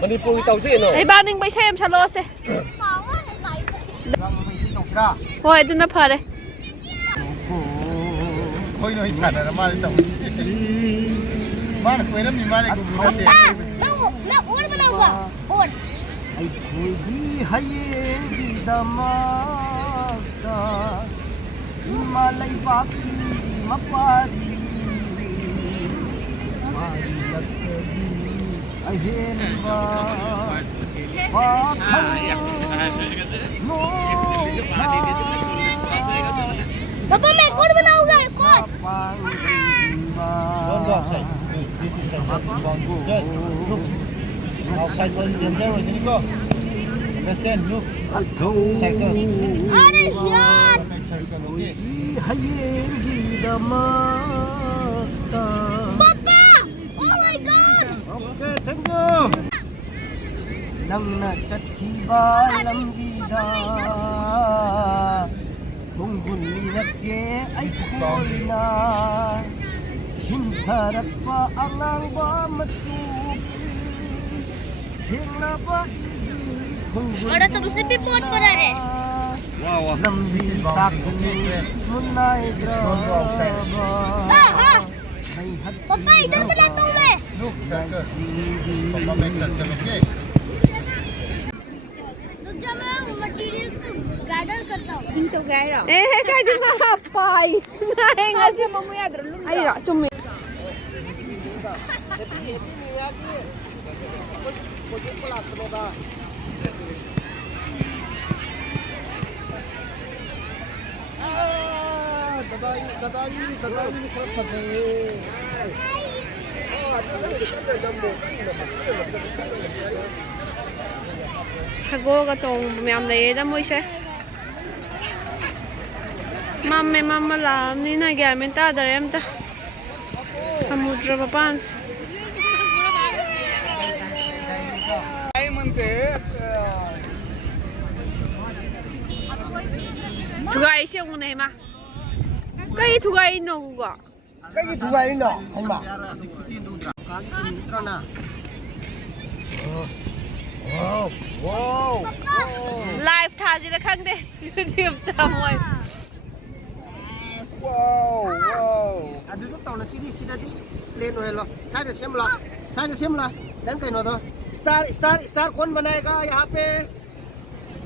มันนี่ปุยเต่าซีเนาะไอ้บ้านนึงไปใช้ชะโลสิโอ้ยดูน่าพอเลยคุยหน่อยฉันนะมาเลยเต่ามาคุยแล้วมีมาเลยกูไม่เสียแล้วอ้วนมาแล้วก็อ้วนไอ้คุยดีให้ดีดามาตามาเลยบักมาปารีมาลักดีไอ้เห็นว่าฟ้าทั้งโลกชาPapa मैं कौन बनाऊंगा कौन This is the bamboo. Look, outside one danger. Can you go? Understand? Look. Circle. अरे यार Circle. Okay. Papa oh my god Okay. Thank you. Nang nachathiba lambida. Tungun nilagye ay kulina. Hintarap pa ang ba matupi Hingna ba और तुमसे भी बहुत बड़ा है Lambi takni munay graba पापा इधर बनाता हूँ मैं Look, circle. Papa make circle, okay? रुक जा मैं मटेरियल्स को गैदर करता हूँ Dito gaya. Kaya di mahapay. Nahin nga siya mamaya. Ay, chumi. Sago ka tong mayam na yun mo siya. Mamme mamma la ni na gamin ta darem ta. Samudra papans. Thugai siya mo na hima. Kaya thugai no ko. Kaya thugai no, hima. Wow, wow, Live tha ji la khang de. YouTube ta moi. wow, wow. Adu to tawna sidi di plane ho lo. Side से हमला. Then कहीं ना तो star कौन बनाएगा यहाँ पे?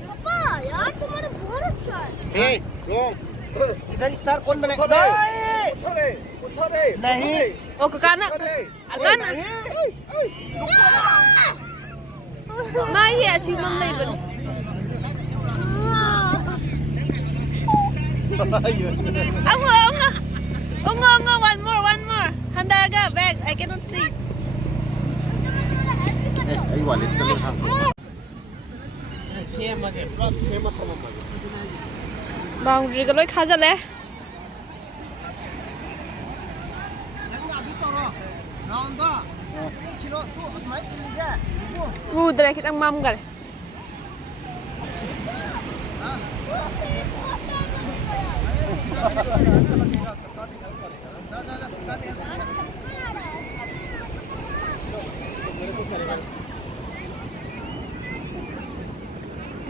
पापा यार तुम्हारा बहुत अच्छा है Hey, wrong. इधर स्टार कौन बनाएगा? नहीं. O kakana. Akana. Mai ya si mam nay ban. Onga, one more. Handaga back. I cannot see. Ay, wallet ka lang ha. Sema ke, block sema tamam mı? Boundary ka loy khaja le. Rounda. Kilo tu asmai piliza. Udra kitang mam gal.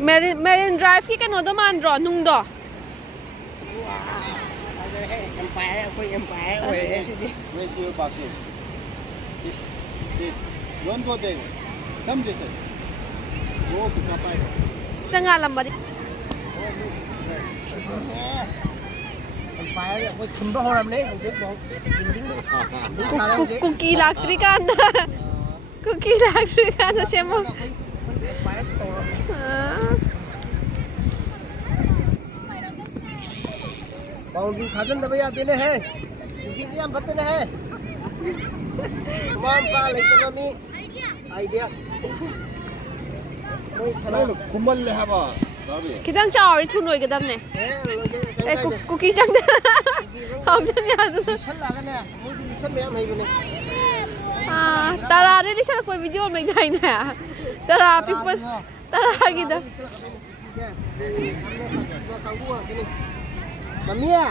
Marine Drive ki kano do man draw nung do. Empire, where's your passing? This. Don't go there. Come this way. Go to Kapai. Nangalam ba di? Empire, कोई खुंबा हो रहा है नहीं? देख बहुत building Cookie electric kan. Cookie electric kan siya mo. Boundary खाजन दबे आते ने है क्योंकि ये हम बतने हैं तमाम का लेकर हमें आइडिया कोई चला कुंबल ले है बा Kitang chawri thunoi ka dam ne. Cookie chang da. Hom jan ya du. Listen लगा ने मुझे लिशन में हम है बने Tara rin siya koi video mai dai na. Tara people. Tara gi da. मम्मिया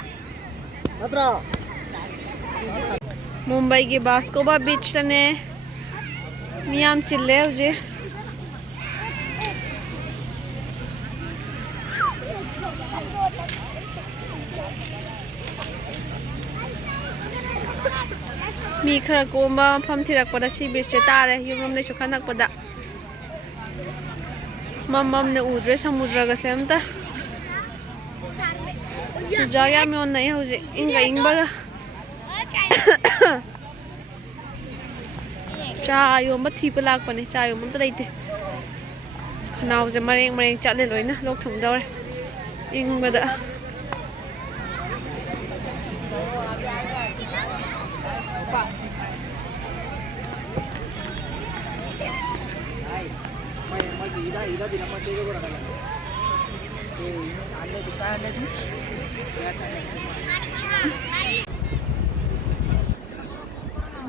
नत्रा Mumbai ki Baskova beach tane miyam chille uje มีคราโกมบ้าพัมที่รักปดชีบิสเจตาเลยยุ่งมั่มในชุกนักปดะมัมเนี่ยอุดเรสมุดระกเซมตาจุดจ้ายามีวันไหนเขาจะอิงกับอิงบ้าจ้าอยู่มัดทีเปลากปนี่จ้าอยู่มันตรายเตะขนาวจะมาเร่งจัดเลยนะโลกถุงเดาเลยอิงบ้าดะ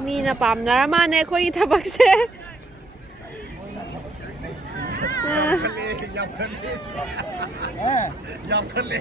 มีนะปั๊มนะมาเนี่ยคุยทับักเซ่ยำทะเลย